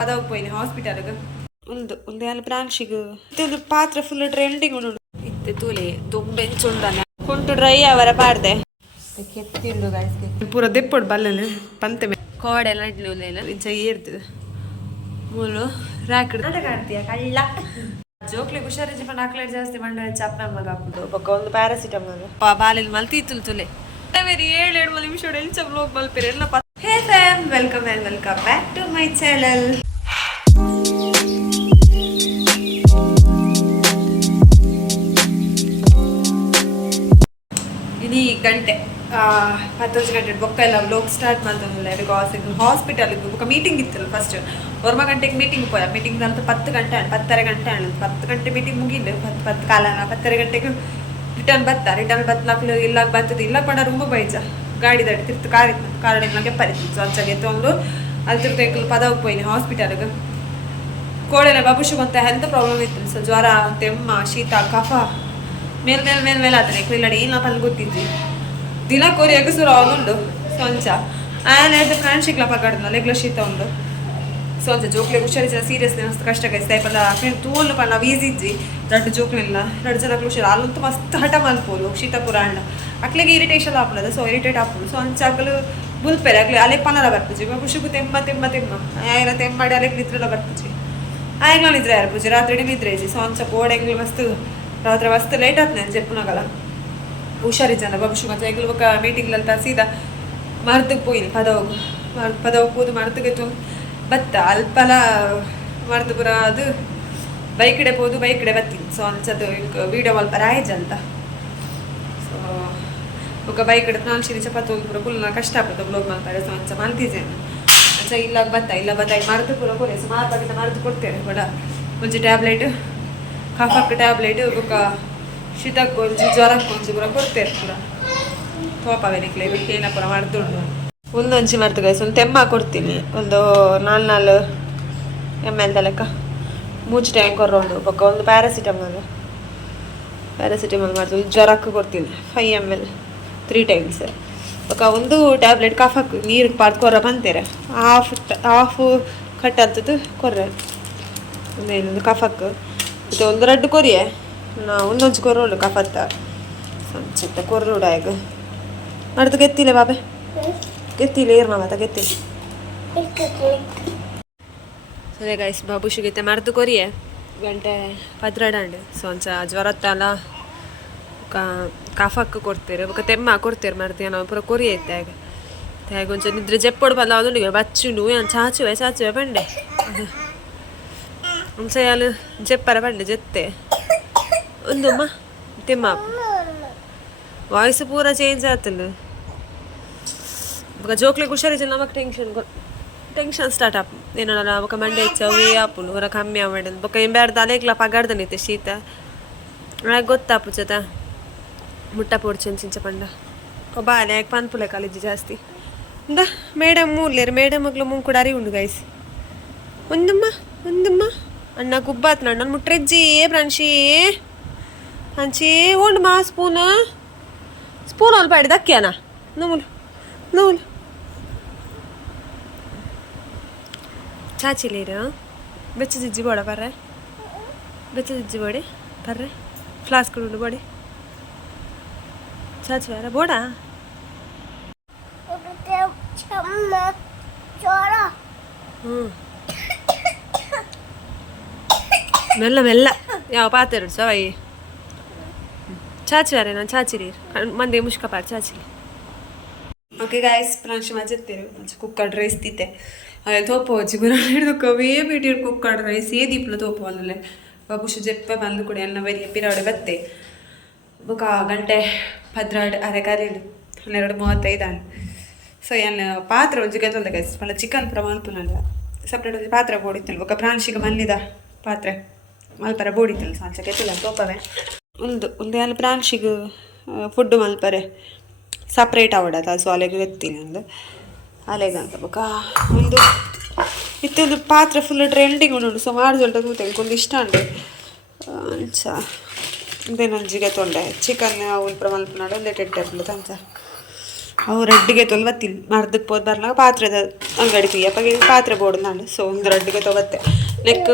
ಪದವು ಪೋಯಿನಿ ಹಾಸ್ಪಿಟಲ್ಗೆ ಒಂದು ಅಲ್ಲಿ ಬ್ರಾಂಚಿಗೆ ಇದು ಪಾತ್ರೆ ಫುಲ್ ಟ್ರೆಂಡಿಂಗ್ ಉಂಡು ಇತ್ತೆ ತೂಲೆ ದುಂಬೆಂಚ್ ಉಂಡನೆ ಕುಂಟು ಡ್ರೈ ಅವರ ಪಾಡ್ದೆ ಕೆತ್ತಿಂಡು ಗಾಯ್ಸ್ಗೆ ಪೂರ ದೆಪ್ಪೊಡು ಬಲ್ಲನೆ ಪಂತೆ ಕೋಡೆಲ್ಲ ಇಡ್ಲಿಲ್ಲ ಇಂಚ ಏರ್ತದೆ ಮೂಲು ರಾಕಡ್ ಕಾಡ್ತೀಯ ಕಳ್ಳ ಜೋಕ್ಲಿಗೆ ಹುಷಾರಿಜಿ ಪಂಡ ಆಕ್ಲೇಟ್ ಜಾಸ್ತಿ ಮಂಡ ಚಾಪ್ನ ಮಗ ಹಾಕುದು ಪಕ್ಕ ಒಂದು ಪ್ಯಾರಾಸಿಟಮಾಲ್ ಬಾಲೆಲ್ ಮಲ್ತೀತುಲ್ ತುಲೆ ಬೇರೆ 7 ನಿಮಿಷ ಎಲ್ಲಿ ಚಪ್ಲ ಹೋಗಿ ಮಲ್ಪೇರಿ ಎಲ್ಲ hey fam welcome back to my channel. ಇಡೀ ಗಂಟೆ 10 ಗಂಟೆ ಬೊಕ್ಕ ಎಲ್ಲ ವ್ಲೋಗ್ ಸ್ಟಾರ್ಟ್ ಮಾಡ್ತಾನಲ್ಲ ಬಿಕಾಸ್ ಇದು ಹಾಸ್ಪಿಟಲ್ಗೆ ಬೊಕ್ಕ ಮೀಟಿಂಗ್ ಇತ್ತಲ್ಲ ಫಸ್ಟ್ 1 ಗಂಟೆಗೆ ಮೀಟಿಂಗ್ ಪೋಯ ಮೀಟಿಂಗ್ ನಂತರ 10 ಗಂಟೆ 10:30 ಗಂಟೆ 10 ಗಂಟೆ ಮೀಟಿಂಗ್ ಮುಗಿದು 10 ಕಾಲ 10:30 ಗಂಟೆಗೆ ರಿಟರ್ನ್ ಬತ್ಲಾಕ್ಲು ಇಲ್ಲ ಬರ್ತದೆ ಇಲ್ಲ ಪಂಡ ತುಂಬ ಬೈಜ ಗಾಡಿ ದಾಡಿ ತಿರ್ತು ಕಾರಿತ್ತು ಕಾರಡೆಲ್ಲ ಪರಿತಿತ್ತು ಸೊ ಅಂಚಾಗೆ ತೊಂದು ಅಲ್ಲಿ ತಿರ್ತು ಎಂಕಲ್ ಪದವು ಪೋಯಿನಿ ಹಾಸ್ಪಿಟಲ್ಗೆ ಕೋಡೆಲ್ಲ ಬಬುಷು ಮತ್ತೆ ಹೆಲ್ತ್ ಪ್ರಾಬ್ಲಮ್ ಇತ್ತು ಸೊ ಜ್ವರ ತೆಮ್ಮ ಶೀತ ಕಫ ಮೇಲ್ ಆತನೆ ಇಲ್ಲಡಿ ಇಲ್ಲ ಪಲ್ಲಿ ಗೊತ್ತಿದ್ವಿ ದಿನ ಕೊರಿಯಾಗ ಸುರ ಆಗುಂಡು ಸೊ ಅಂಚ ಆಯನ ಹೇಳ್ದೆ ಫ್ರೆಂಡ್ಶಿಕ್ಲ ಪಗಾಡ್ನಲ್ಲ ಎಗ್ಲ ಶೀತ ಉಂಡು ಸೊ ಅಂಚ ಜೋಕ್ಲೆ ಹುಷಾರಿನ ಸೀರಿಯಸ್ಲಿ ಮಸ್ತ್ ಕಷ್ಟ ಕೈಸ್ತಾ ಪಂಡ ಫ್ರೆಂಡ್ ತೂಲು ಪಂಡ ಈಜಿಜ್ಜಿ ರಡ್ಡು ಜೋಕ್ಲಿಲ್ಲ 2 ಜನಕ್ಕೆ ಹುಷಾರು ಅಲ್ಲಂತೂ ಮಸ್ತ್ ಹಠ ಮಲ್ಪೋಲು ಶೀತ ಪುರ ಅಣ್ಣ ಅಕ್ಲಿಗೆ ಇರಿಟೇಷನ್ ಆಪುನದ ಸೊ ಇರಿಟೇಟ್ ಆಪುನು ಸೊ ಅಂಚಾಕಲು ಬುಲ್ಪೆರೆ ಅಕ್ಲಿ ಅಲೆ ಪನಲ ಬರ್ಪುಜಿ ಖುಷಿಗೂ ತೆಮ್ಮ ಆಯ್ನ ತೆಮ್ಮಾಡಿ ಅಲೆಗೆ ನಿದ್ರೆಲ್ಲ ಬರ್ಪುಜಿ ಆಯ್ನ ನಿದ್ರೆ ಯಾರ್ಪುಜಿ ರಾತ್ರಿ ನಿದ್ರೆ ಇಜಿ ಸೊ ಅಂಚ ಗೋಡೆಂಗ್ಲು ಮಸ್ತ್ ರಾತ್ರಿ ಮಸ್ತ್ ಲೇಟ್ ಆತ್ನೆ ಜೆಪ್ಪುನಾಗಲ್ಲ ಹುಷಾರಿಜನ ಬಬ್ಶು ಮತ್ತೆ ಎಂಗ್ಲು ಬೊಕ್ಕ ಮೀಟಿಂಗ್ಲಂತ ಸೀದಾ ಮರ್ದಕ್ಕೆ ಪೋಯಿನಿ ಪದವು ಪೋದು ಮರ್ದಗೆ ತು ಬತ್ತ ಅಲ್ಪಲ ಮರ್ದು ಪುರ ಅದು ಬೈಕಡೆ ಪೋದು ಬೈಕಡೆ ಬತ್ತೀನಿ ಸೊ ಅಂಚದು ವೀಡಿಯೋ ಮಲ್ಪ ರಾಯಜ್ ಅಂತ ಸೊ ಬೊಕ್ಕ ಬೈಕಡೆ ನಾಲ್ಕು ಚಪಾತಿ ಪುರ ಫುಲ್ ಕಷ್ಟ ಆಗ್ತದೆ ಬ್ಲೋಗ್ ಮಾಡ್ತಾರೆ ಸೊ ಅಂಚ ಮಲ್ತಿದ್ದೇನೆ ಅಂಚ ಇಲ್ಲ ಬತ್ತ ಮರ್ದು ಪುರ ಕೊರೆ ಸುಮಾರು ಬಗ್ಗಿನ ಮರ್ದು ಕೊಡ್ತೇನೆ ಬಡ ಒಂಜಿ ಟ್ಯಾಬ್ಲೆಟ್ ಕಫಕ್ಕೆ ಟ್ಯಾಬ್ಲೆಟ್ ಬೊಕ್ಕ ಶೀತಕ್ಕೆ ಒಂಜಿ ಜ್ವರಕ್ಕೆ ಒಂಜಿ ಪುರ ಕೊಡ್ತೇನೆ ಪುರ ತೋಪವೆನಿಕ್ಲೆ ಏನ ಪುರ ಮರ್ದುಂಡು ಒಂದೊಂಜಿ ಮರ್ದು ಗೈಸ್ ಒಂದು ತೆಮ್ಮ ಕೊಡ್ತೀನಿ ಒಂದು 4 ml ಲೆಕ್ಕ 3 ಟೈಮ್ ಕೊರೋಡು ಬೊಕ್ಕ ಒಂದು ಪ್ಯಾರಾಸಿಟಮಾಲ್ ಮಾಡ್ತೀನಿ ಜ್ವರಕ್ಕೆ ಕೊಡ್ತೀನಿ 5 ml 3 ಟೈಮ್ಸ್ ಬೊಕ್ಕ ಒಂದು ಟ್ಯಾಬ್ಲೆಟ್ ಕಫಕ್ಕೆ ನೀರಿಗೆ ಪಾರ್ದು ಕೊರ ಬಂತೇರೆ ಹಾಫ್ ಕಟ್ ಅಂತದ್ದು ಕೊರ್ರೆ ಒಂದೇನೊಂದು ಕಫಕ್ಕೆ ಇದು ಒಂದು ರಡ್ಡು ಕೊರಿಯೆ ನಾ ಒಂದೊಂಜು ಕೊರೋಡು ಕಫತ್ತ ಸಂಚಿತ್ತ ಕೊರ್ರೋಡು ಆಗ ಮರ್ದು ಗೆತ್ತಿಲ್ಲ ಬಾಬೆ ಗೆತ್ತಿಲ್ಲ ಏರ್ನ ಮಾತ ಗೆತ್ತಿಲ್ಲ ಸರಿ ಗೈಸ್ ಬಾಬುಶಿಗೈತೆ ಮರ್ದು ಕೊರಿಯೆ ಗಂಟೆ 12 ಸೊ ಅಂಚ ಜ್ವರತ್ತಲ್ಲ ಕಫಕ್ಕೆ ಕೊಡ್ತೇವೆ ಬೊಕ್ಕ ತೆಮ್ಮ ಕೊಡ್ತೇವೆ ಮರ್ದು ನಾವು ಪೂರ ಕೊರಿ ಐತೆ ಹಾಗೆ ಒಂಚ ನಿದ್ರೆ ಜೆಪ್ಪೊಡು ಬಂದ ಅದೊಂದಿಗೆ ಬಚ್ಚುಂಡು ಚಾಚುವೆ ಬಂಡೆ ಒಂದ್ಸಲ ಜೆಪ್ಪರ ಬಂಡೆ ಜೆತ್ತೆ ಒಂದಮ್ಮ ತೆಮ್ಮ ವಾಯ್ಸ್ ಪೂರ ಚೇಂಜ್ ಆತಲ್ಲ ಬೊಕ್ಕ ಜೋಕ್ಲಿಗೆ ಹುಷಾರಿಜಲ್ಲ ನಮಗೆ ಟೆನ್ಷನ್ ಸ್ಟಾರ್ಟ್ ಆಪು ಏನೋ ಬೊಕ್ಕ ಮಂಡೆ ಇಚ್ಚವೇ ಆಪುಂಡು ಹೊರ ಕಮ್ಮಿ ಆಮೇಲೆ ಬೊಕ್ಕ ಎಂಬ್ಯಾರ್ದು ಅಲೆಗ್ಲ ಪಗಾಡ್ದನೈತೆ ಶೀತ ನನಗೆ ಗೊತ್ತಾಪು ಜೊತೆ ಮುಟ್ಟ ಪೋಡ್ಚನ್ ಚಿಂಚ ಪಂಡ ಬಾಲೆ ಯಾಕೆ ಪನ್ಪುಲೆ ಕಾಲೇಜಿ ಜಾಸ್ತಿ ಇಂದ ಮೇಡಮ್ ಮೂರ್ಲೇರು ಮೇಡಮ್ ಮಗ್ಲು ಮುಂಗ್ ಕೂಡ ಅರಿ ಉಂಡು ಗೈಸ್ ಒಂದಮ್ಮ ಅಣ್ಣ ಗುಬ್ಬಾತ್ ನನ್ನ ಮುಟ್ರೆಜ್ಜಿ ಬ್ರಾಂಚಿ ಅಂಚಿ ಉಂಡು ಮಾ ಸ್ಪೂನ್ ಅಲ್ಲಿ ಬಾಡಿ ದಕ್ಕ್ಯಾನ ನೂಲು ಚಾಚಿಲೇರು ಬೆಚ್ಚದಿಜ್ಜಿ ಬೋಡ ಬೆಚ್ಚದಿಜ್ಜಿ ಬೋಡಿ ಬರ್ರೆ ಫ್ಲಾಸ್ಕ್ ಉಂಡು ಬೋಡಿ ಚಾಚುವಾರ ಬೋಡ ಮೆಲ್ಲ ಯಾವ ಪಾತ್ರೆ ಸವೈ ಚಾಚುವಾರೆ ನಾನು ಚಾಚಿರಿ ಮಂದಿ ಮುಷ್ಕಪಾರ ಚಾಚಿರಿ ಓಕೆ ಗಾಯ್ಸ್ ಪ್ರಾಂಶಿ ಮಜತ್ತೇರು ಕುಕ್ಕರ್ ರೈಸ್ ತಿತ್ತೆ ಅದೇ ತೋಪು ಹಚ್ಚಿ ಗುರ ಹಿಡಿದು ಕವೇ ಬಿಟ್ಟಿರು ಕುಕ್ಕರ್ ರೈಸ್ ಏದಿಪ್ಲ ತೋಪು ಅಲ್ಲೇ ಬಾಬುಶು ಜೆಪ್ಪೆ ಬಂದು ಕೂಡ ಎಲ್ಲ ಬರೀ ಪಿರಾವಡೆ ಬತ್ತೆ ಬೊಕ್ಕ ಗಂಟೆ 12 ಅರೆ ಕರೀಡು 12:35 ಸೊ ಏನು ಪಾತ್ರೆ ಒಂಜಿ ಗೆತ್ತೊಂದ ಗೈಸ್ ಮಲ್ಲ ಚಿಕನ್ ಪುರ ಮಲ್ಪುನಲ್ಲ ಸಪ್ರೇಟ್ ಒಂಜಿ ಪಾತ್ರೆ ಬೋಡಿತ್ತಲ್ಲ ಬೊಕ್ಕ ಪ್ರಾಂಶಿಗೆ ಮಲ್ಲಿದ ಪಾತ್ರೆ ಮಲ್ಪರ ಬೋಡಿತ್ತಲ್ಲ ಸಾಂಚ ಗೆತ್ತಿಲ್ಲ ತೋಪವೆ ಒಂದು ಅಲ್ಲಿ ಪ್ರಾಂಶಿಗೆ ಫುಡ್ ಮಲ್ಪರೆ ಸಪ್ರೇಟ್ ಆವಡದ ಸೊ ಅಲೆಗೆ ಗೊತ್ತೀನಿ ಒಂದು ಅಲೆಗಂತ ಬೊಕ್ಕ ಒಂದು ಇತ್ತೊಂದು ಪಾತ್ರೆ ಫುಲ್ ಟ್ರೆಂಡಿಂಗ್ ಉಂಡು ಸುಮಾರು ಜೊಲ್ಟ ತೂತೆಗೊಂದು ಇಷ್ಟ ಉಂಡು ಅಂಚ ಇದೇನೊಂಜಿಗೆ ತೊಂಡೆ ಚಿಕನ್ ಉಲ್ಪುರ ಮಲ್ಪನಾಡು ಒಂದೇ ಟೆಡ್ಡೆ ತಂಚ ಅವು ರಡ್ಡಿಗೆ ತೊಲ್ವತ್ತಿಲ್ಲ ಮರ್ದಕ್ಕೆ ಪೋದು ಬರ್ಲಾಗ ಪಾತ್ರದ ಅಂಗಡಿ ಕುಯ್ಯಪ್ಪಗೆ ಪಾತ್ರೆ ಬೋರ್ಡು ನಾನು ಸೊ ಒಂದು ರಡ್ಡಿಗೆ ತೊಗೊತ್ತೆ ನೆಕ್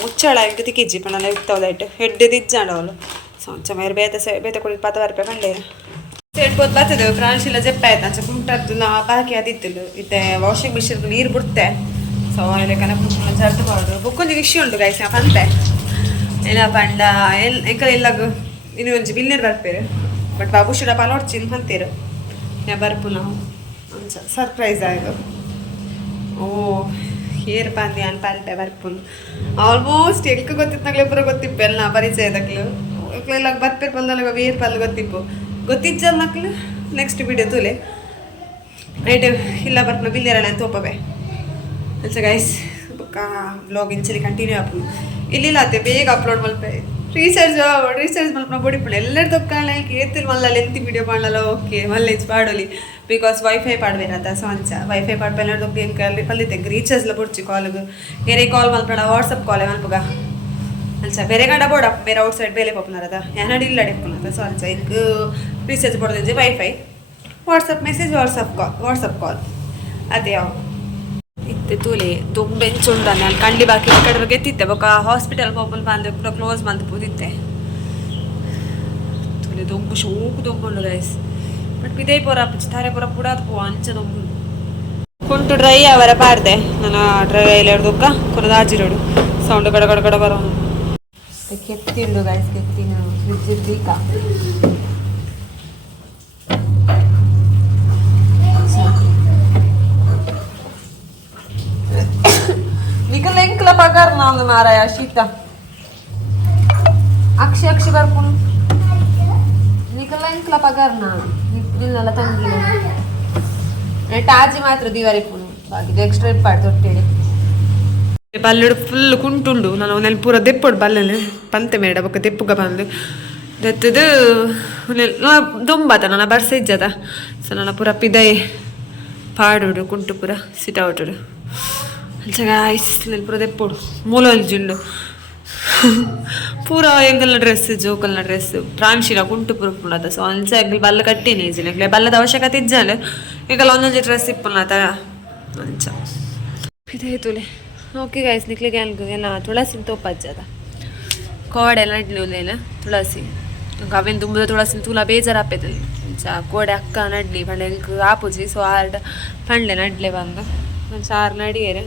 ಮುಚ್ಚಾಳ ಇಂಟು ತಿಕ್ಕಿಜ್ಜಿ ಪಣ್ಣ ಇತ್ತವದಾಯ್ತು ಹೆಡ್ಡೆ ಇಜ್ಜಾಣ ಅವಳು ಸೊ ಒಂಚ ಮೇರೆ ಬೇತೆ ಕೊಡಿ ಪಾತ ಬರ್ಪೆ ಕಂಡೆ ಸೆಟ್ ಪೋದು ಬರ್ತದೆ ಪ್ರಾಣಿಶೀಲ ಜೆಪ್ಪ ಆಯ್ತು ಅಂಚೆ ಕುಂಟದ್ದು ನಾ ಬಾಕಿ ಅದಿತ್ತಿಲ್ಲ ಇತ್ತೆ ವಾಷಿಂಗ್ ಮಿಷಿನ್ ನೀರು ಬಿಡ್ತೆ ಸೊ ಅದಕ್ಕೆ ಜರ್ದು ಮಾಡೋದು ಬುಕ್ಕೊಂದು ವಿಷಯ ಉಂಟು ಗೈಸ್ ನಾ ಬಂತೆ ಏನ ಪಂಡ ಎಂಕಲ್ ಎಲ್ಲಾಗ ಇನ್ನು ಒಂಚು ಬಿಲ್ನೀರು ಬರ್ಪೇರು ಬಟ್ ಬಾಬು ಶಿಡ ಪಾಲೋಡ್ಚಿನ್ ಅಂತೀರು ಬರ್ಪು ನಾವು ಒಂಚ ಸರ್ಪ್ರೈಸ್ ಆಯ್ತು ಓ ಏರ್ ಪಾಂದಿ ಅನ್ ಪಾಲ್ಪೆ ಬರ್ಪು ಆಲ್ಮೋಸ್ಟ್ ಎಲ್ಕ ಗೊತ್ತಿತ್ತಾಗಲೇ ಪೂರ ಗೊತ್ತಿಪ್ಪು ಎಲ್ಲ ಪರಿಚಯದಾಗ್ಲು ಎಲ್ಲ ಬರ್ಪೇರು ಬಂದಾಗ ಏರ್ ಪಾಲ್ ಗೊತ್ತಿಪ್ಪು ಗೊತ್ತಿಜ್ಜಲ್ ಮಕ್ಳು ನೆಕ್ಸ್ಟ್ ವಿಡಿಯೋ ತೂಲೆ ನೈಟ್ ಇಲ್ಲ ಬರ್ಪು ಬಿಲ್ಲೇರಲ್ಲ ಅಂತ ಒಪ್ಪಬೇ ಅಲ್ಸ ಗೈಸ್ ಬುಕ್ಕ ಬ್ಲಾಗ್ ಇಂಚಲಿ ಕಂಟಿನ್ಯೂ ಆಪು ಇಲ್ಲಿಲ್ಲ ಆತೆ ಬೇಗ ಅಪ್ಲೋಡ್ ಮಲ್ಪೆ ರೀಸರ್ಚ್ ಮಲ್ಪ ಬೊಡಿಪುಣ ಎಲ್ಲರೂ ತೊಕ್ಕಾಳ ಏತಿಲ್ ಮಲ್ಲ ಲೆಂತಿ ವಿಡಿಯೋ ಮಾಡಲ್ಲ ಓಕೆ ಮಲ್ಲೇಜ್ ಪಾಡೋಲಿ ಬಿಕಾಸ್ ವೈಫೈ ಪಾಡ್ಬೇನತ್ತ ಸೊ ಅಂಚ ವೈಫೈ ಪಾಡ್ಪ ಎಲ್ಲರೂ ತೊಕ್ಕೆ ಅಲ್ಲಿ ಪಲ್ಲಿತೆ ರೀಚಾರ್ಜ್ಲ ಬೊಡ್ಚಿ ಕಾಲ್ಗೆ ಬೇರೆ ಕಾಲ್ ಮಲ್ಪಣ ವಾಟ್ಸಪ್ ಕಾಲೇ ಮಲ್ಪಗ ಅಂಚ ಬೇರೆ ಗಂಡ ಬೋಡಪ್ಪ ಬೇರೆ ಔಟ್ ಸೈಡ್ ಬೇಲೆ ಪಪ್ಪನರದ ಯಾನಡಿ ಇಲ್ಲ ಅಡಿಪ್ಪನದ ಸೊ ಅಂಚ ಈಗ ರೀಚಾರ್ಜ್ ಬಡ್ದಿದ್ದೆ wifi WhatsApp message WhatsApp call ಅದೇ ಯಾವ ಇತ್ತೆ ತೂಲೆ ದೊಂಬೆಂಚುಂಡನೆ ಅಲ್ಲಿ ಕಂಡಿ ಬಾಕಿ ಕಡೆ ಗೆತ್ತಿತ್ತೆ ಬೊಕ ಹಾಸ್ಪಿಟಲ್ ಪೋಪಲ್ ಬಂದು ಪೂರ ಕ್ಲೋಸ್ ಬಂದು ಪೂದಿತ್ತೆ ತೂಲೆ ದೊಂಬು ಶೋಕು ದೊಂಬುಂಡು ಗೈಸ್ ಬಟ್ ಪಿದೈ ಪೂರ ತಾರೆ ಪೂರ ಪುಡಾದ ಪೋ ಅಂಚ ದೊಂಬು ಕುಂಟು ಡ್ರೈ ಅವರ ಪಾಡ್ದೆ ನಾನು ಡ್ರೈ ಐಲೇಡ್ದುಕ್ಕ ಕೊನದ ಆಜಿರೋಡು ಸೌಂಡ್ ಗಡ ಗಡ ಗಡ ಬರೋ ಕೆತ್ತಿಂಡು ಗೈಸ್ ಕೆತ್ತಿನ ಫ್ರಿಜ್ ಇರ್ದೀಕ निकल इंकला पगार ना माराया शीता अक्षय बर्पु निकल इंकला पगार ना निल्ला तंगी टाजी मात्र दिवारी पुन बाकी एक्स्ट्रा पाड ತೊಟ್ಟೆಡೆ ಬಲ್ಲಡು ಫುಲ್ ಕುಂಟುಂಡು ನಾನು ನೆಲ್ ಪೂರ ದೆಪ್ಪಡು ಬಲ್ಲನೆ ಪಂತೆ ಮೇಡ ಬೊಕ ದೆಪ್ಪುಗ ಬಂದು ದತ್ತದು ದೊಂಬತ ನನ್ನ ಬರ್ಸ ಇಜ್ಜದ ಸೊ ನನ್ನ ಪೂರ ಪಿದೈ ಪಾಡುಡು ಕುಂಟು ಪೂರ ಸಿಟ್ ಔಟುಡು गाइस पूरा देपोड़ मूल जिंडु पूरा ಎಂಗಲ್ನ ಡ್ರೆಸ್ ಜೋಕಲ್ನ ಡ್ರೆಸ್ ಪ್ರಾಂಶಿಲ ಕುಂಟು ಪುರುಪುಣದ ಸೊ ಅಂಚ ಎಂಗಲ್ ಬಲ್ಲ ಕಟ್ಟಿನಿ ಇಜಿಲೆ ಬಲ್ಲದ ಅವಶ್ಯಕತೆ ಇಜ್ಜಾಲೆ ಎಂಗಲ್ ಒಂದೊಂದು ಡ್ರೆಸ್ ಇಪ್ಪುನತ ಅಂಚ ಇದೇ ತುಲೆ ಓಕೆ ಗೈಸ್ ನಿಕ್ಲಿಗೆ ಎಲ್ಲ ತುಳಸಿ ತೋಪಜ್ಜದ ಕೋಡೆ ಎಲ್ಲ ನಡ್ಲಿಲ್ಲ ತುಳಸಿ ಅವೇನು ತುಂಬದ ತುಳಸಿ ತುಲ ಬೇಜಾರು ಆಪೇತಲ್ಲಿ ಅಂಚ ಕೋಡೆ ಅಕ್ಕ ನಡ್ಲಿ ಪಂಡೆ ಆಪುಜಿ ಸೊ ಆರ್ಡ ಪಂಡೆ ನಡ್ಲೆ ಬಂದು ಸಾರು ನಡಿಯೇರೆ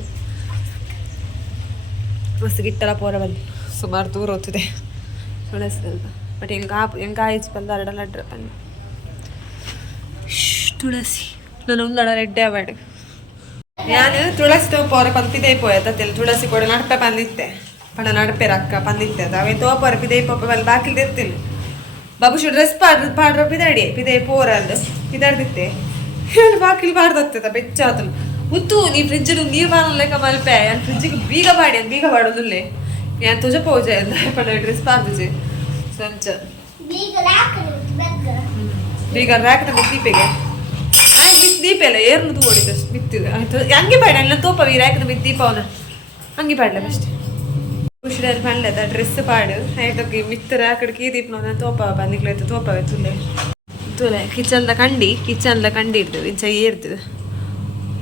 ಮಸ್ತ್ ಗಿಟ್ಟಲ್ಲ ಪೋರ ಬಲ್ಲಿ ಸುಮಾರು ದೂರ ಹೋಗ್ತದೆ ತುಳಸಿದಲ್ಪ ಬಟ್ ಹೆಂಗೆ ಆಯ್ತು ಬಂದು ಅರಡ ಲಡ್ರ ಬನ್ನಿ ತುಳಸಿ ನಾನು ಒಂದು ರೆಡ್ಡೆ ಅವಾರ್ಡ್ ನಾನು ತುಳಸಿ ತೋಪೋರ ಪಂಪಿದೆ ಪೋಯತ್ತಲ್ಲ ತುಳಸಿ ಕೂಡ ನಡಪೆ ಬಂದಿತ್ತೆ ಪಣ ನಡಪೆ ರಕ್ಕ ಬಂದಿತ್ತೆ ಅದು ಅವೇ ತೋಪೋರ ಪಿದೆ ಪಪ್ಪ ಬಲ್ಲಿ ಬಾಕಿಲ್ದೆ ಇರ್ತಿಲ್ಲ ಬಾಬುಶು ಡ್ರೆಸ್ ಪಾಡ್ರ ಪಿದಾಡಿ ಪಿದೆ ಪೋರ ಅಂದು ಪಿದಾಡ್ದಿತ್ತೆ ಬಾಕಿಲ್ ಪಾಡ್ದತ್ತದ ಬೆಚ್ಚಾತಲು ಉತ್ತು ನೀ ಫ್ರಿಜ್ ನೀರು ಬಾರಲೆಕ್ಕ ಮಲ್ಪೆ ನಾನು ಫ್ರಿಜ್ಜಿಗೆ ಬೀಗ ಬಾಡಿ ಅಂತ ಬೀಗ ಬಾಡೋದಿಲ್ಲೇ ഞാൻ തുജ പോജ പണ്ട ഡ്രസ് പാർട്ടിച്ച് ಸಂಚ ಬೀಗ ರಾಕ್ ನಮ್ಮ ದೀಪೆಗೆ ಆಯ್ ಬಿತ್ ದೀಪ ಎಲ್ಲ ಏರ್ನು ತೋಡಿದ ಬಿತ್ತಿದ ಹಂಗೆ ಬಾಡ ಎಲ್ಲ ತೋಪ ಈ ರಾಕ್ ನಮ್ಮ ದೀಪವನ ಹಂಗೆ ಬಾಡ್ಲ ಅಷ್ಟೇ ಖುಷಿಯಾಗಿ ಪಂಡ್ಲದ ಡ್ರೆಸ್ ಪಾಡು ಆಯ್ತಕ್ಕೆ ಮಿತ್ತ ರಾಕಡ್ಗೆ ದೀಪನ ತೋಪ ಬಂದಿಗ್ಲೈತೆ ತೋಪವೇ ತುಲೆ ತುಲೆ ಕಿಚನ್ದ ಕಂಡಿ ಇರ್ತದೆ ಇಂಚ ಏರ್ತದೆ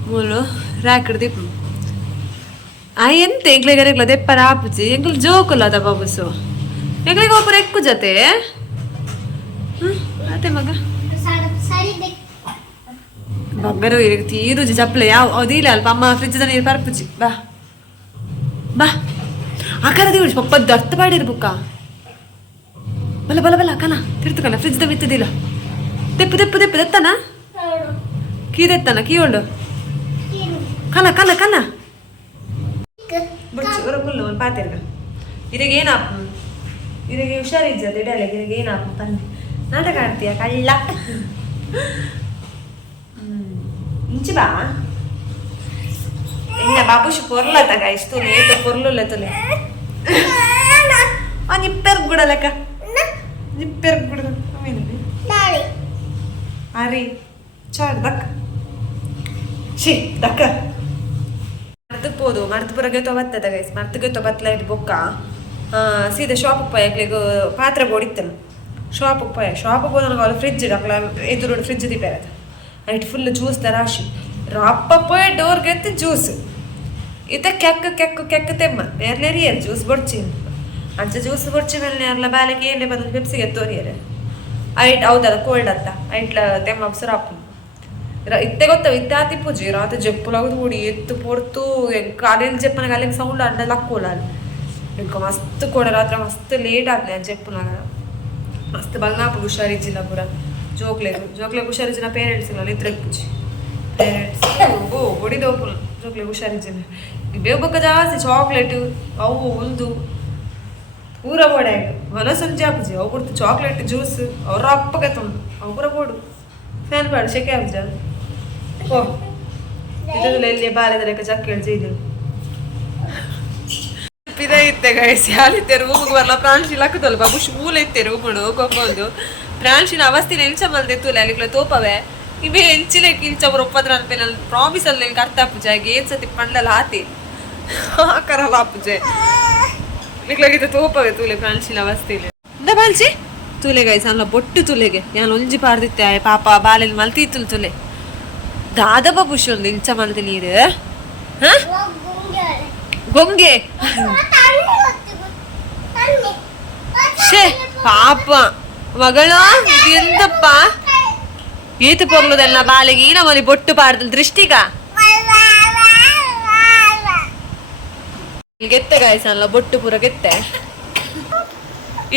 ಮೂಲು ರಾಕಡ್ ದೀಪ ಎಂತ ಎಂಗ್ಲಿಗೆ ದೆಪ್ಪರ ಆಪುಜಿ ಎಂಗ್ಲ ಜೋಕುಲ್ಲ ಅದ ಬಾಬುಸು ಎಂಗ್ಲಿಗೆ ಒಬ್ಬರು ಎಕ್ಕು ಜೊತೆ ಅದೇ ಮಗ ಬಗ್ಗರು ತೀರುಜಿ ಚಪ್ಪಲೆ ಯಾವ ಅದಿಲ್ಲ ಅಲ್ಪ ಅಮ್ಮ ಫ್ರಿಜ್ದ ನೀರು ಪರ್ಪುಜಿ ಬಾ ಬಾ ಆ ಕರ ದೇವ್ರಿ ಪಪ್ಪದ್ದು ಅರ್ಥ ಮಾಡಿರ್ಬುಕ್ಕ ಬಲ ಬಲ ಬಲ ಕನ ತಿರ್ತಕನ ಫ್ರಿಜ್ದ ಬಿತ್ತದಿಲ್ಲ ದೆತ್ತನ ಕೀದೆತ್ತನ ಕೀ ಉಂಡು ಕನ ಬುಡ್ಚು ಒಂದು ಪಾತಿರ್ಗ ಇದಕ್ಕೆ ಏನಾಪು ಇದಕ್ಕೆ ಹುಷಾರಿಜ್ಜದು ಇಡಲ್ಲ ಇದಕ್ಕೆ ಏನಾಪು ತಂದೆ ನಾಟಕ ಆಡ್ತೀಯ ಕಳ್ಳ ಇಂಚಿ ಬಾ ಇನ್ನ ಬಾಬುಶು ಪೊರ್ಲತಗ ಇಷ್ಟು ನೇತು ಪೊರ್ಲುಲ್ಲ ತುಲೆ ನಿಪ್ಪೆರ್ಗ್ ಬಿಡಲಕ್ಕ ನಿಪ್ಪೆರ್ಗ್ ಬಿಡದ ಅರಿ ಚಾರ್ ದಕ್ಕ ಶಿ ದಕ್ಕ ಮರ್ತಕ್ಕೆ ಪೋದು ಮರ್ತು ಪುರಗೆ ತೊಬತ್ತದ ಗೈಸ್ ಮರ್ತಗೆ ತೊಬತ್ತಲ ಇದು ಬೊಕ್ಕ ಸೀದಾ ಶಾಪಿಗೆ ಪೋಯ ಅಕ್ಲಿಗೆ ಪಾತ್ರೆ ಬೋಡಿತ್ತಲ್ಲ ಶಾಪಿಗೆ ಪೋಯ ಶಾಪಿಗೆ ಹೋದ ನನಗೆ ಫ್ರಿಜ್ ಅಕ್ಲ ಎದುರು ಫ್ರಿಜ್ ದಿಪ್ಪೇರದ ಐಟ್ ಫುಲ್ ಜ್ಯೂಸ್ ತರಾಶಿ ರಪ್ಪ ಪೋಯ ಡೋರ್ಗೆ ಎತ್ತಿ ಜ್ಯೂಸ್ ಇತ್ತ ಕೆಕ್ಕ ತೆಮ್ಮ ಬೇರ್ಲೇರಿಯರ್ ಜ್ಯೂಸ್ ಬೊಡ್ಚಿ ಅಂಚ ಜ್ಯೂಸ್ ಬೊಡ್ಚಿ ಮೇಲೆ ಅರ್ಲ ಬಾಲೆಗೆ ಏನೇ ಬಂದು ಪೆಪ್ಸಿಗೆ ಎತ್ತೋರಿಯರೆ ಐಟ್ ಹೌದಲ್ಲ ಕೋಲ್ಡ್ ಅಂತ ಐಟ್ಲ ತೆಮ್ಮ ಸುರಾಪು ಇತ್ತೆ ಗೊತ್ತವ ಇತ್ತೆ ಆತಿ ಪೂಜೆ ರಾತ್ರಿ ಜಪ್ಪುಲಾಗದು ಕೂಡಿ ಎತ್ತು ಪೊರ್ತು ಕಾಲೇಜ್ ಜಪ್ಪನಾಗ ಅಲ್ಲಿಗೆ ಸೌಂಡ್ ಅಂಡಲ್ಲ ಹಾಕೋಲ್ಲ ಇಂಕ ಮಸ್ತ್ ಕೂಡ ರಾತ್ರಿ ಮಸ್ತ್ ಲೇಟ್ ಆಗ್ಲಿ ಜಪ್ಪುನಾಗ ಮಸ್ತ್ ಬಂಗಾಪ ಹುಷಾರಿಜ್ಜಿಲ್ಲ ಪೂರ ಜೋಕ್ಲೆಗ್ ಹುಷಾರಿಜ್ಜಿನ ಪೇರೆಂಟ್ಸ್ ಇಲ್ಲ ಇದ್ರೆ ಪೂಜೆ ಪೇರೆಂಟ್ಸ್ ಹೊಡಿದವು ಪುಲ್ ಜೋಕ್ಲೆಗ್ ಹುಷಾರಿಜ್ಜಿಲ್ಲ ಬೇಬಕ್ಕ ಜಾಸ್ತಿ ಚಾಕ್ಲೇಟ್ ಅವು ಉಲ್ದು ಪೂರ ಬೋಡೆ ಹೊಲ ಸಂಜೆ ಹಾಪುಜಿ ಅವು ಕೊಡ್ತು ಚಾಕ್ಲೇಟ್ ಜ್ಯೂಸ್ ಅವ್ರ ಅಪ್ಪಗೆ ತೊಂದು ಅವು ಪೂರ ಬೋಡು ಫ್ಯಾನ್ ಬಾಡು ಶೆಕೆ ಹಾಪುಜ ಓ ಇದಲ್ಲ ಎಲ್ಲಿ ಬಾಲ್ಯದ ಲೆಕ್ಕ ಚಕ್ಕ ಹೇಳ್ಜಿ ಇದು ಇದೇ ಇತ್ತೆ ಗೈಸಿ ಹಾಲಿತ್ತೆ ರೂಮಿಗೆ ಬರಲ್ಲ ಪ್ರಾಂಶಿಲ್ ಹಾಕುದಲ್ಲ ಬಾಬು ಶೂಲ್ ಇತ್ತೆ ರೂಮಡು ಗೊಬ್ಬೊಂದು ಪ್ರಾಂಶಿನ ಅವಸ್ಥೆ ಎಂಚ ಮಲ್ದೆ ಎತ್ತುಲ್ಲ ಅಲ್ಲಿಗ್ಲ ತೋಪವೆ ಇವೇ ಎಂಚಿಲೆ ಕಿಂಚ ಅವ್ರು ಒಪ್ಪದ್ರ ಅನ್ಪೇನ ಪ್ರಾಮಿಸ್ ಅಲ್ಲಿ ನಿನ್ಗೆ ಅರ್ಥ ಪೂಜೆ ಏನ್ ಸತಿ ಪಂಡಲ್ಲ ಹಾತಿ ಹಾಕರಲ್ಲ ಪೂಜೆ ನಿಕ್ಲಾಗಿದ್ದ ತೋಪವೆ ತೂಲೆ ಪ್ರಾಂಶಿನ ಅವಸ್ಥೆಲಿ ಇಂದ ಬಾಲ್ಚಿ ತುಲೆ ಗೈಸ್ ಅಲ್ಲ ಬೊಟ್ಟು ತುಲೆಗೆ ನಾನು ಒಂಜಿ ಪಾರ್ದಿತ್ತೆ ಪಾಪ ಬಾಲೆಲ್ ಮಲ್ತಿತ್ತು ತುಲೆ ದಾದ ಬಾಬುಷ್ ಒಂದು ಇಂಚ ಮಲ್ತಿ ನೀರು ಗೊಂಗೆ ಶೇ ಪಾಪ ಮಗಳ ಎಂತಪ್ಪ ಈತ ಪೊರ್ಲುದಲ್ಲ ಬಾಲೆಗೆ ಈನ ಮಲಿ ಬೊಟ್ಟು ಪಾರ್ದ ದೃಷ್ಟಿಗ ಗೆತ್ತೆ ಗಾಯ್ಸ ಅಲ್ಲ ಬೊಟ್ಟು ಪೂರ ಗೆತ್ತೆ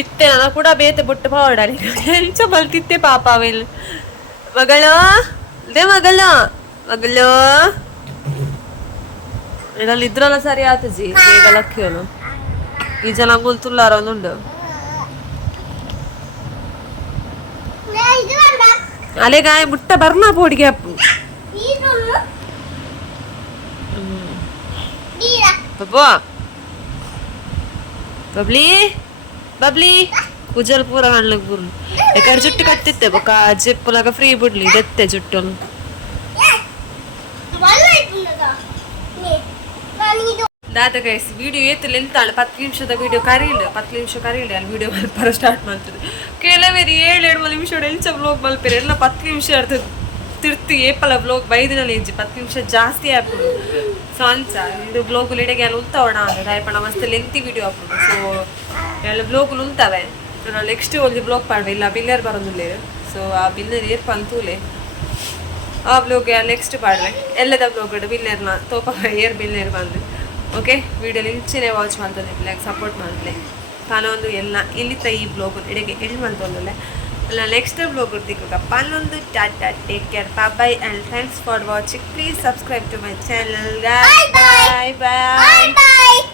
ಇತ್ತೆ ನಾನು ಕೂಡ ಬೇತೆ ಬೊಟ್ಟು ಪಾವಡಾರಿ ಎಂಚ ಮಲ್ತಿತ್ತೆ ಪಾಪ ಅವೆಲ್ ಮಗಳು ದೇ ಮಗಳು ಇದರಲ್ಲಿ ಇದ್ರಲ್ಲ ಸರಿ ಆತಜಿ ಬೇಗ ಲಕ್ಕಿಯೋನು ಈ ಜನ ಗುಲ್ತುಲ್ಲಾರ ಒಂದುಂಡು ಅಲೆಗಾಯ ಮುಟ್ಟ ಬರ್ನಾ ಪೋಡಿಗೆ ಅಪ್ಪು ಬಬ್ಲಿ ಬಬ್ಲಿ ಕುಜಲ್ ಪೂರ ಕಾಣ್ಲಿಕ್ಕೆ ಪೂರ್ಣ ಯಾಕಂದ್ರೆ ಜುಟ್ಟು ಕಟ್ಟಿತ್ತೆ ಬೊಕ್ಕ ಜೆಪ್ಪುಲಾಗ ಫ್ರೀ ಬಿಡ್ಲಿ ಇದೆತ್ತೆ ಜುಟ್ಟನ್ನು ದಾದ ಗೈಸ್ ವಿಡಿಯೋ ಏತಲ್ಲಿ ಎಂತಾಳೆ 10 ನಿಮಿಷದ ವಿಡಿಯೋ ಕರೀಲಿ 10 ನಿಮಿಷ ಕರೀಲಿ ಅಲ್ಲಿ ವಿಡಿಯೋ ಮಲ್ಪರ ಸ್ಟಾರ್ಟ್ ಮಾಡ್ತದೆ ಕೆಲವೇರಿ 7 ನಿಮಿಷ ಎಂಚ ವ್ಲೋಗ್ ಮಲ್ಪೇರಿ ಎಲ್ಲ 10 ನಿಮಿಷ ಇರ್ತದೆ ತಿರ್ತಿ ಏಪಲ ವ್ಲೋಗ್ ಬೈದಿನಲ್ಲಿ ಎಂಜಿ 10 ನಿಮಿಷ ಜಾಸ್ತಿ ಆಪುಡು ಸೊ ಅಂಚ ಇದು ವ್ಲೋಗುಲು ಇಡೆಗೆ ಎಲ್ಲ ಉಂತವಣ ಅಂದ್ರೆ ದಯಪಣ ಮಸ್ತ್ ಲೆಂತಿ ವಿಡಿಯೋ ಆಪುಡು ಸೊ ಎಲ್ಲ ವ್ಲೋಗುಲು ಉಂತವೆ ನಾನು ನೆಕ್ಸ್ಟ್ ಒಂದು ವ್ಲೋಗ್ ಪಾಡ್ವೆ ಇಲ್ಲ ಬಿಲ್ಲರ್ ಬರೋದಿಲ್ಲ ಸೊ ಆ ಬಿಲ್ಲರ್ ಏರ್ ಪಂತೂಲೆ ಆ ವ್ಲೋಗ್ ನೆಕ್ಸ್ಟ್ ಪಾಡ್ವೆ ಎಲ್ಲದ ವ್ಲೋಗ್ ಬಿಲ್ಲರ್ನ ತೋಪ ಏರ್ ಬಿಲ್ಲರ್ ಬಂದು ಓಕೆ ವಿಡಿಯೋ ಇಂಚಿನೇ ವಾಚ್ ಮಾಡ್ತದೆ ಲೈಕ್ ಸಪೋರ್ಟ್ ಮಾಡಲಿ ಕಾನೊಂದು ಎಲ್ಲ ಇಲ್ಲಿತ್ತ ಈ ಬ್ಲಾಗ್ ಎಡೆಗೆ ಎಂಡ್ ಮಾಡ್ತೊಂದಲ್ಲ ಎಲ್ಲ ನೆಕ್ಸ್ಟ್ ಬ್ಲಾಗ್ ಇರ್ತಿಕ್ಕ ಪಾನೊಂದು tata take care bye and thanks for watching please subscribe to my channel bye bye